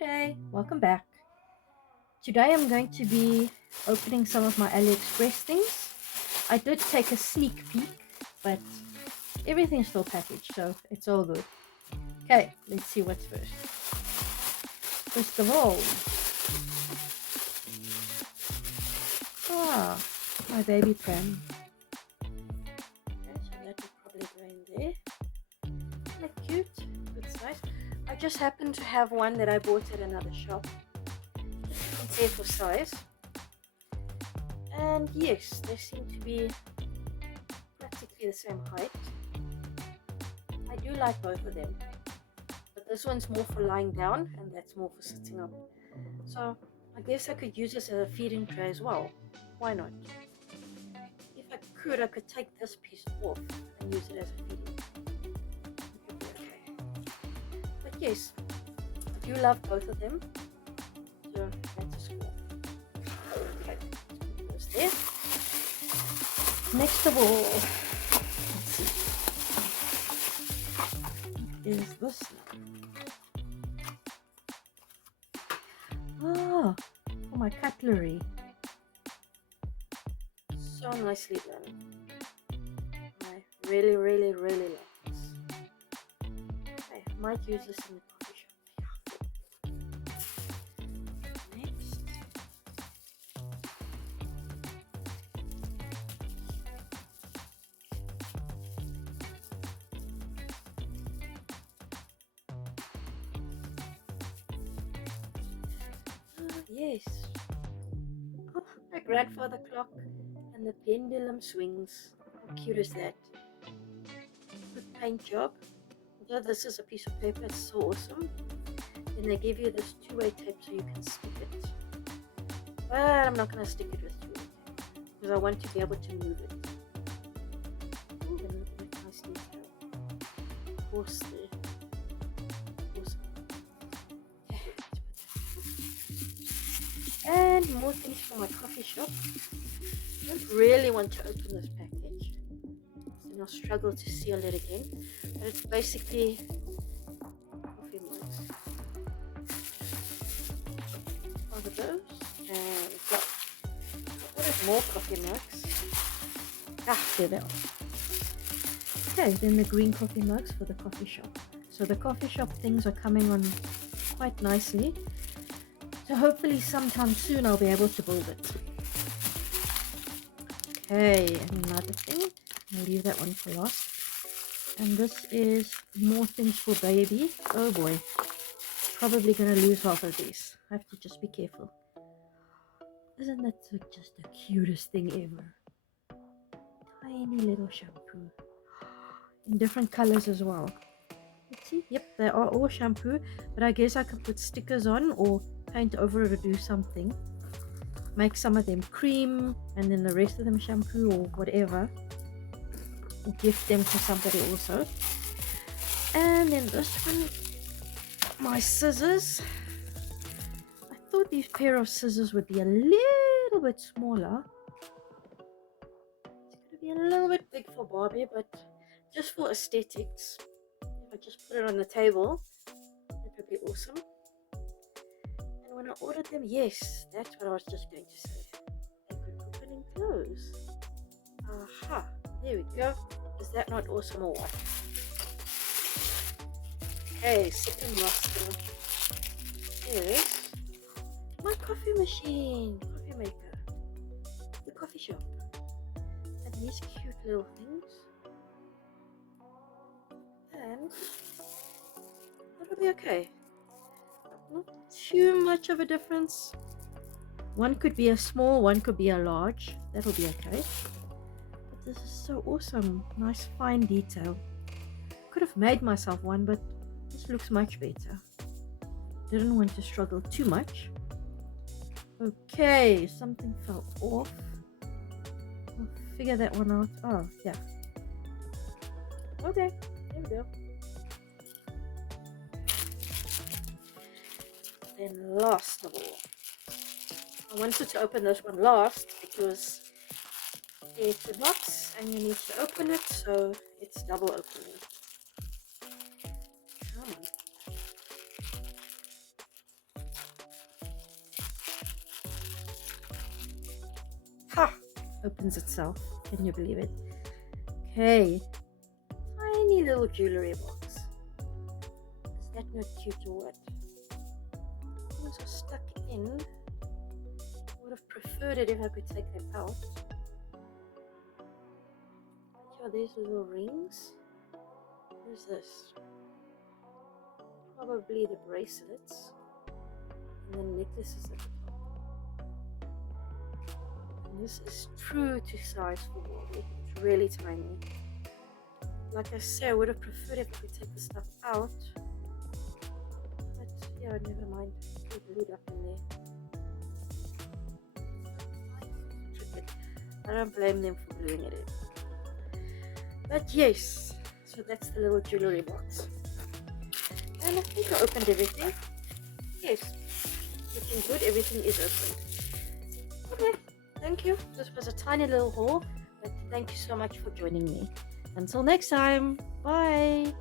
Good day, welcome back. Today I'm going to be opening some of my AliExpress things. I did take a sneak peek, but everything's still packaged, so it's all good. Okay, let's see what's first. First of all, my baby pram. Okay, so that will probably go in there. Isn't that cute? It's nice. I just happened to have one that I bought at another shop. It's there for size. And yes, they seem to be practically the same height. I do like both of them, but this one's more for lying down and that's more for sitting up. So I guess I could use this as a feeding tray as well. Why not? If I could take this piece off and use it as a feeding. It could be okay. But yes, I do love both of them. So that's a score. Okay, goes there. Next of all, let's see, is this now. For my cutlery. So nicely done. I really like this. I might use this in the coffee shop. Next. Yes. Oh, my grandfather clock and the pendulum swings. How cute is that? Good paint job. Although this is a piece of paper, it's so awesome. Then they give you this two-way tape so you can stick it. But I'm not going to stick it with two-way tape because I want to be able to move it. Ooh, and look at that nice detail. Horse there. Awesome. Okay, and more things for my coffee shop. I don't really want to open this package, then I'll struggle to seal it again. But it's basically coffee mugs. One of those, and well, what is more coffee mugs? There they are. Okay, then the green coffee mugs for the coffee shop. So the coffee shop things are coming on quite nicely. So hopefully sometime soon I'll be able to build it. Okay, another thing. I'll leave that one for last. And this is more things for baby. Oh boy. Probably gonna lose half of these. I have to just be careful. Isn't that just the cutest thing ever? Tiny little shampoo. In different colors as well. Let's see. Yep, they are all shampoo. But I guess I could put stickers on or paint over it or do something. Make some of them cream and then the rest of them shampoo or whatever. Or gift them to somebody also. And then this one, my scissors. I thought these pair of scissors would be a little bit smaller. It's going to be a little bit big for Barbie, but just for aesthetics, if I just put it on the table, that would be awesome. And when I ordered them, yes, that's what I was just going to say. They could open and close. Aha, there we go. Is that not awesome or what? Okay, second last thing is my coffee machine, coffee maker, the coffee shop. And these cute little things. And that'll be okay. Not too much of a difference. One could be a small, one could be a large. That'll be okay. But this is so awesome. Nice fine detail. Could have made myself one, but this looks much better. Didn't want to struggle too much. Okay, something fell off. I'll figure that one out. Oh, yeah. Okay, there we go. Then last of all, I wanted to open this one last because it's a box and you need to open it, so it's double opening. Come on. Ha! Opens itself. Can you believe it? Okay. Tiny little jewelry box. Is that not cute or what? Things are stuck in. Would have preferred it if I could take them out. But yeah, there's little rings. What is this? Probably the bracelets. And then necklaces at the top. And this is true to size for Barbie. It's really tiny. Like I said, I would have preferred if I could take the stuff out. But yeah, never mind. It's glued up in there. I don't blame them for gluing it in. But yes, so that's the little jewelry box. And I think I opened everything. Yes, looking good. Everything is open. Okay, thank you. This was a tiny little haul, but thank you so much for joining me. Until next time, bye.